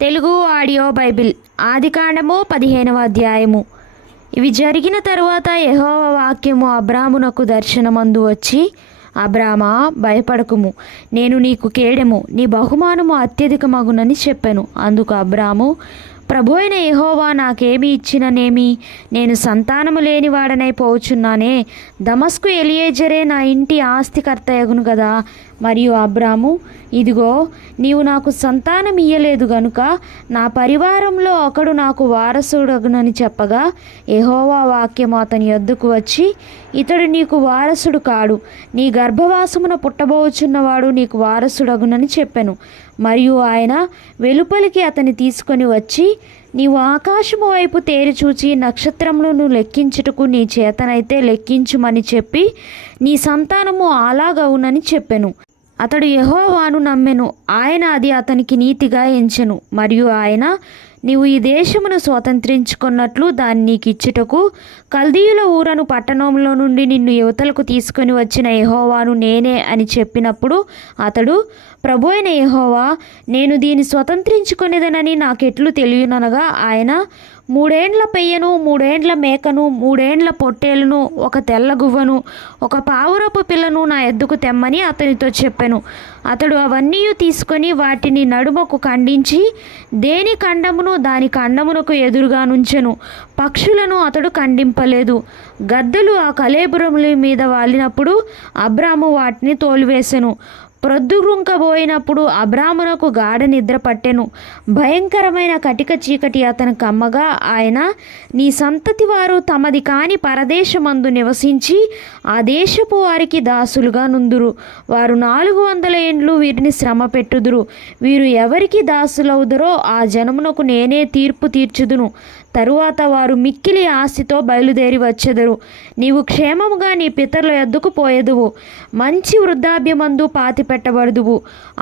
Telugu audio Bible ఆదికాండము 15వ అధ్యాయము. ఇవి జరిగిన తరువాత యెహోవా వాక్యము అబ్రామునకు దర్శనమందు వచ్చి, అబ్రామా, భయపడకుము, నేను నీకు కేడెము, నీ బహుమానము అత్యధికమగునని చెప్పెను. అందుకు అబ్రాము, ప్రభువైన యెహోవా నాకేమి ఇచ్చిననేమి, నేను సంతానము లేనివాడనై పోవుచున్నానే. దమస్కు ఎలియేజరే నా ఇంటి ఆస్తికర్తయగును కదా. మరియు అబ్రాము, ఇదిగో, నీవు నాకు సంతానం ఇయ్యలేదు గనుక నా పరివారంలో ఒకడు నాకు వారసుడగునని చెప్పగా, యెహోవా వాక్యము అతని యొద్దకు వచ్చి, ఇతడు నీకు వారసుడు కాడు, నీ గర్భవాసమున పుట్టబోచున్నవాడు నీకు వారసుడగునని చెప్పెను. మరియు ఆయన వెలుపలికి అతని తీసుకొని వచ్చి, నీవు ఆకాశము వైపు తేరి చూచి నక్షత్రములను లెక్కించుటకు నీ చేతనైతే లెక్కించుమని చెప్పి, నీ సంతానము అలాగవునని చెప్పెను. అతడు యెహోవాను నమ్మెను, ఆయన అది అతనికి నీతిగా ఎంచెను. మరియు ఆయన, నీవు ఈ దేశమును స్వతంత్రించుకున్నట్లు దాన్ని నీకు ఇచ్చుటకు కల్దీయుల ఊరను పట్టణంలో నుండి నిన్ను యువతలకు తీసుకొని వచ్చిన యెహోవాను నేనే అని చెప్పినప్పుడు అతడు, ప్రభు అయిన యెహోవా, నేను దీన్ని స్వతంత్రించుకొనేదనని నాకెట్లు తెలియననగా ఆయన, 3 ఏండ్ల పెయ్యను, 3 ఏండ్ల మేకను, 3 ఏండ్ల పొట్టేలును, ఒక తెల్ల గువ్వను, ఒక పావురపు పిల్లను నా ఎద్దుకు తెమ్మని అతనితో చెప్పెను. అతడు అవన్నీ తీసుకొని వాటిని నడుమకు ఖండించి దేని ఖండమును దాని ఖండమునకు ఎదురుగా నుంచెను. పక్షులను అతడు ఖండింపలేదు. గద్దలు ఆ కళేబురముల మీద వాలినప్పుడు అబ్రాము వాటిని తోలివేసెను. ప్రొద్దుగుంకబోయినప్పుడు అబ్రామునకు గాఢ నిద్ర పట్టెను. భయంకరమైన కటిక చీకటి అతను కమ్మగా ఆయన, నీ సంతతి వారు తమది కాని పరదేశమందు నివసించి ఆ దేశపు వారికి దాసులుగా నుందురు. వారు 400 ఏండ్లు వీరిని శ్రమ పెట్టుదురు. వీరు ఎవరికి దాసులవుదురో ఆ జనమునకు నేనే తీర్పు తీర్చుదును. తరువాత వారు మిక్కిలి ఆస్తితో బయలుదేరి వచ్చెదరు. నీవు క్షేమముగా నీ పితరుల యొద్దకు పోయెదువు, మంచి వృద్ధాప్యమందు పాతి పెట్టబడుదువు.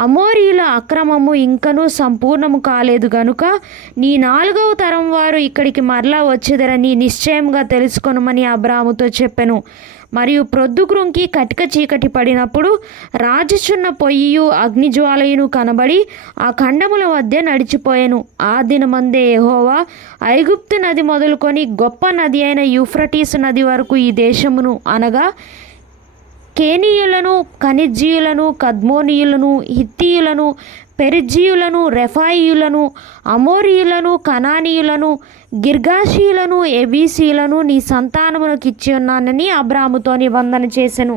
అమోరీయుల అక్రమము ఇంకనూ సంపూర్ణము కాలేదు గనుక నీ 4వ తరం వారు ఇక్కడికి మరలా వచ్చెదరని నిశ్చయముగా తెలుసుకొనుమని అబ్రాముతో చెప్పెను. మరియు ప్రొద్దుగ్రుంకి కటిక చీకటి పడినప్పుడు రాజుచున్న పొయ్యియు అగ్నిజ్వాలయును కనబడి ఆ ఖండముల మధ్య నడిచిపోయెను. ఆ దినమందే యెహోవా ఐగుప్తు నది మొదలుకొని గొప్ప నది అయిన యూఫ్రటీసు నది వరకు ఈ దేశమును అనగా కేనీయులను, కనిజ్జీయులను, కద్మోనీయులను, హిత్తీయులను, పెరిజ్జీయులను, రెఫాయియులను, అమోరీయులను, కనానీయులను, గిర్గాషీయులను, ఎబీసీయులను నీ సంతానమునకు ఇచ్చి ఉన్నానని అబ్రాముతో నిబంధన చేసెను.